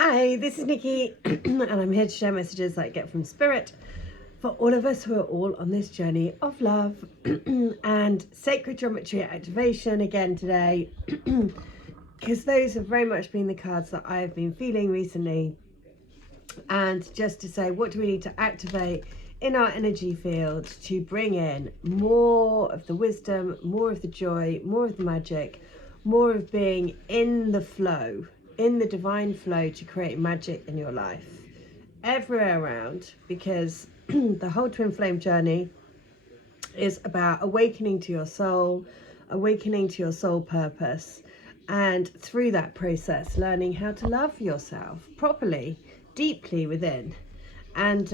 Hi, this is Nikki, and I'm here to share messages that I get from Spirit for all of us who are all on this journey of love and sacred geometry activation again today, because those have very much been the cards that I have been feeling recently. And just to say, what do we need to activate in our energy field to bring in more of the wisdom, more of the joy, more of the magic, more of being in the flow, in the divine flow, to create magic in your life everywhere around, because the whole twin flame journey is about awakening to your soul, awakening to your soul purpose, and through that process learning how to love yourself properly, deeply within. And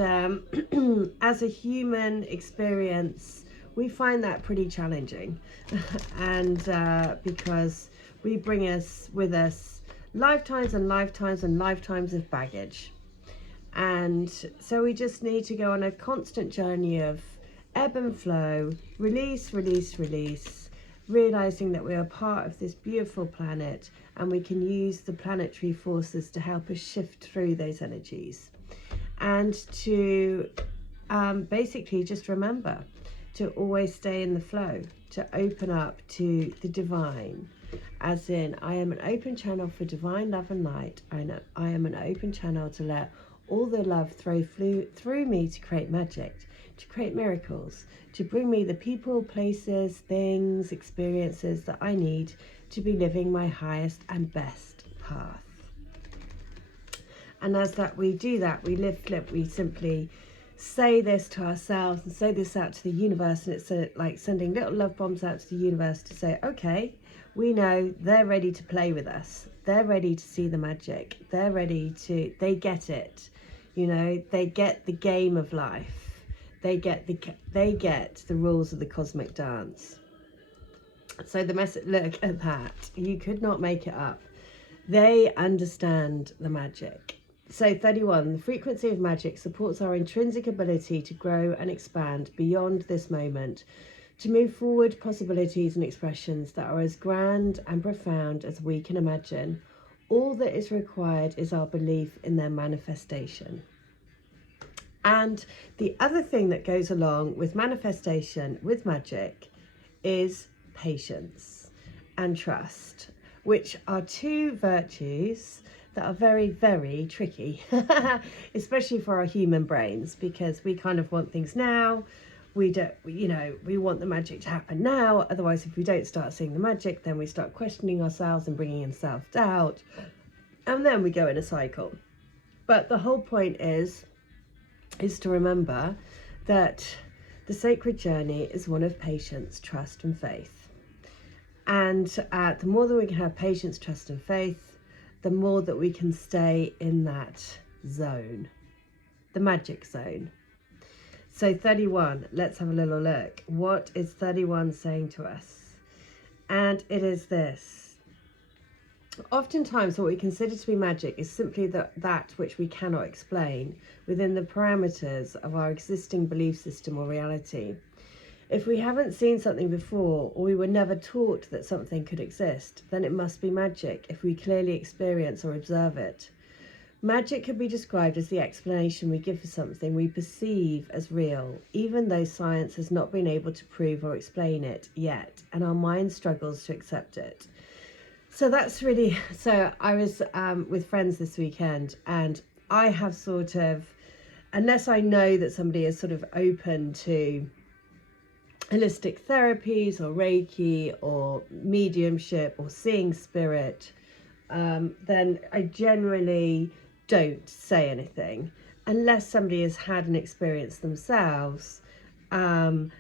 as a human experience, we find that pretty challenging and because we bring us with us lifetimes and lifetimes and lifetimes of baggage. And so we just need to go on a constant journey of ebb and flow, release, release, release, realizing that we are part of this beautiful planet and we can use the planetary forces to help us shift through those energies. And to basically just remember to always stay in the flow, to open up to the divine, as in I am an open channel for divine love and light. I am an open channel to let all the love through me to create magic, to create miracles, to bring me the people, places, things, experiences that I need to be living my highest and best path. And as that we do that, we we simply say this to ourselves and say this out to the universe. And it's like sending little love bombs out to the universe to say, okay, we know they're ready to play with us. They're ready to see the magic. They're ready to, they get it. You know, they get the game of life. They get the rules of the cosmic dance. So the message, look at that. You could not make it up. They understand the magic. So 31, the frequency of magic supports our intrinsic ability to grow and expand beyond this moment, to move forward possibilities and expressions that are as grand and profound as we can imagine. All that is required is our belief in their manifestation. And the other thing that goes along with manifestation, with magic, is patience and trust, which are two virtues that are very, very tricky, especially for our human brains, because we kind of want things now. We don't, you know, we want the magic to happen now. Otherwise, if we don't start seeing the magic, then we start questioning ourselves and bringing in self-doubt. And then we go in a cycle. But the whole point is to remember that the sacred journey is one of patience, trust and faith. And the more that we can have patience, trust and faith, the more that we can stay in that zone, the magic zone. So 31, let's have a little look. What is 31 saying to us? And it is this. Oftentimes what we consider to be magic is simply that which we cannot explain within the parameters of our existing belief system or reality. If we haven't seen something before, or we were never taught that something could exist, then it must be magic if we clearly experience or observe it. Magic could be described as the explanation we give for something we perceive as real, even though science has not been able to prove or explain it yet, and our mind struggles to accept it. So that's really, so I was with friends this weekend, and I have sort of, unless I know that somebody is sort of open to holistic therapies or Reiki or mediumship or seeing spirit, then I generally don't say anything unless somebody has had an experience themselves and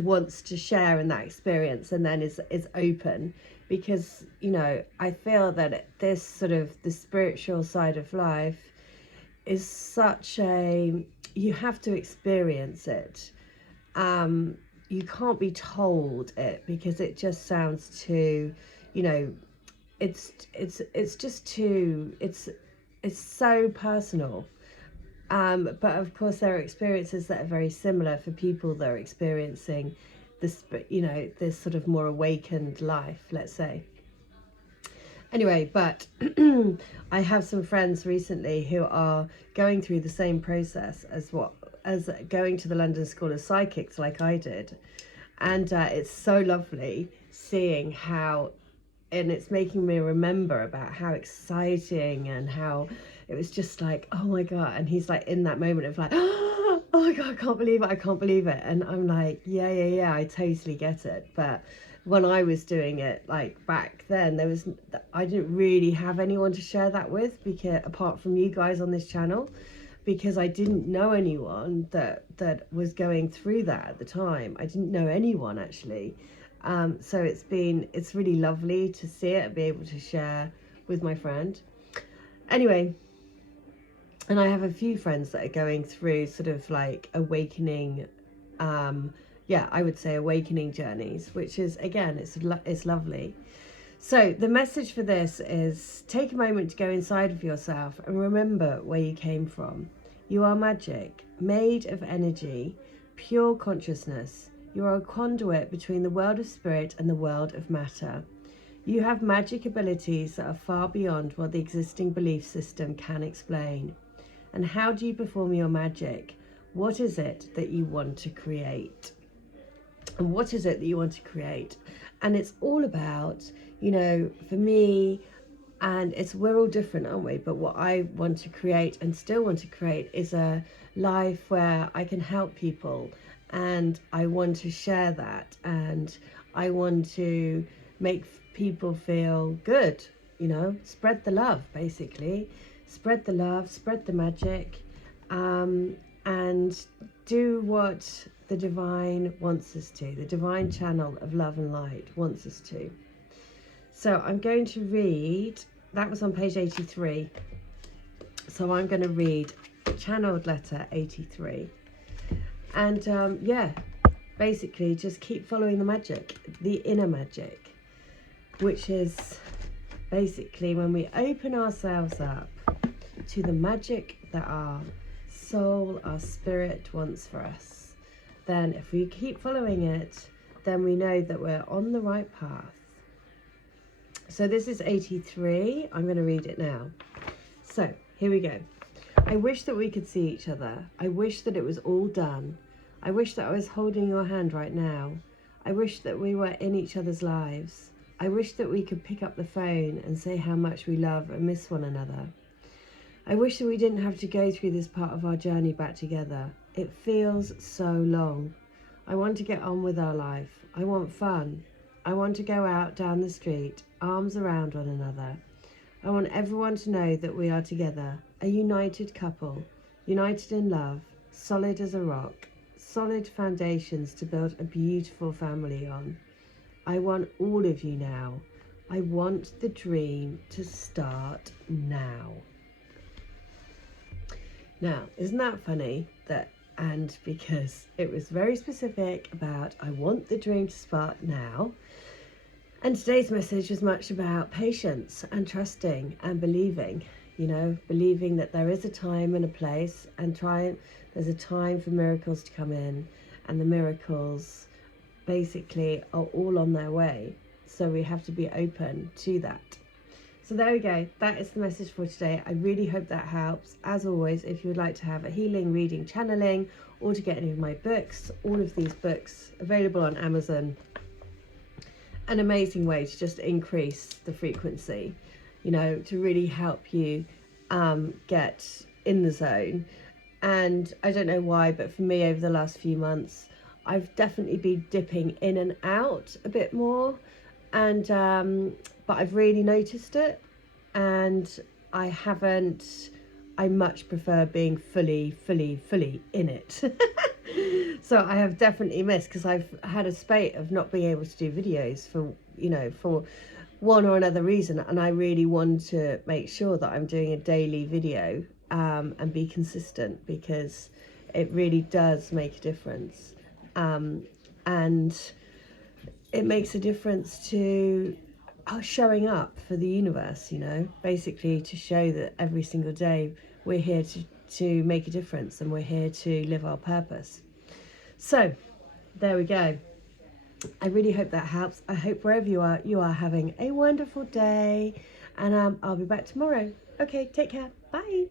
wants to share in that experience, and then is open, because, you know, I feel that this sort of the spiritual side of life is such a, you have to experience it. You can't be told it, because it just sounds too, you know, it's just too, it's so personal. But of course there are experiences that are very similar for people that are experiencing this, you know, this sort of more awakened life, let's say. Anyway, but I have some friends recently who are going through the same process as going to the London School of Psychics like I did. And it's so lovely seeing how, and it's making me remember about how exciting and how it was just like, oh my God. And he's like in that moment of like, oh my God, I can't believe it. I can't believe it. And I'm like, yeah, I totally get it. But when I was doing it, like back then, I didn't really have anyone to share that with, because apart from you guys on this channel, because I didn't know anyone that was going through that at the time. I didn't know anyone actually. So it's really lovely to see it and be able to share with my friend. Anyway, and I have a few friends that are going through sort of like awakening, I would say awakening journeys, which is, again, it's lovely. So the message for this is, take a moment to go inside of yourself and remember where you came from. You are magic, made of energy, pure consciousness. You are a conduit between the world of spirit and the world of matter. You have magic abilities that are far beyond what the existing belief system can explain. And how do you perform your magic? What is it that you want to create? And what is it that you want to create? And it's all about, for me, and we're all different, aren't we? But what I want to create and still want to create is a life where I can help people, and I want to share that, and I want to make people feel good, spread the love, basically. Spread the love, spread the magic, and do what the divine wants us to. The divine channel of love and light wants us to. So I'm going to read, that was on page 83. So I'm going to read channeled letter 83. And basically just keep following the magic, the inner magic, which is basically when we open ourselves up to the magic that our soul, our spirit wants for us. Then if we keep following it, then we know that we're on the right path. So this is 83. I'm going to read it now. So here we go. I wish that we could see each other. I wish that it was all done. I wish that I was holding your hand right now. I wish that we were in each other's lives. I wish that we could pick up the phone and say how much we love and miss one another. I wish that we didn't have to go through this part of our journey back together. It feels so long. I want to get on with our life. I want fun. I want to go out down the street, arms around one another. I want everyone to know that we are together, a united couple, united in love, solid as a rock, solid foundations to build a beautiful family on. I want all of you now. I want the dream to start now. Now, isn't that funny? And because it was very specific about, I want the dream to start now. And today's message was much about patience and trusting and believing, believing that there is a time and a place, and there's a time for miracles to come in, and the miracles basically are all on their way. So we have to be open to that. So there we go. That is the message for today. I really hope that helps. As always, if you would like to have a healing, reading, channeling, or to get any of my books, all of these books available on Amazon. An amazing way to just increase the frequency, to really help you get in the zone. And I don't know why, but for me over the last few months, I've definitely been dipping in and out a bit more. And but I've really noticed it, and I much prefer being fully in it. So I have definitely missed, because I've had a spate of not being able to do videos for one or another reason, and I really want to make sure that I'm doing a daily video and be consistent, because it really does make a difference, and it makes a difference to showing up for the universe, basically to show that every single day we're here to make a difference, and we're here to live our purpose. So there we go. I really hope that helps. I hope wherever you are having a wonderful day, and I'll be back tomorrow. Okay, take care. Bye.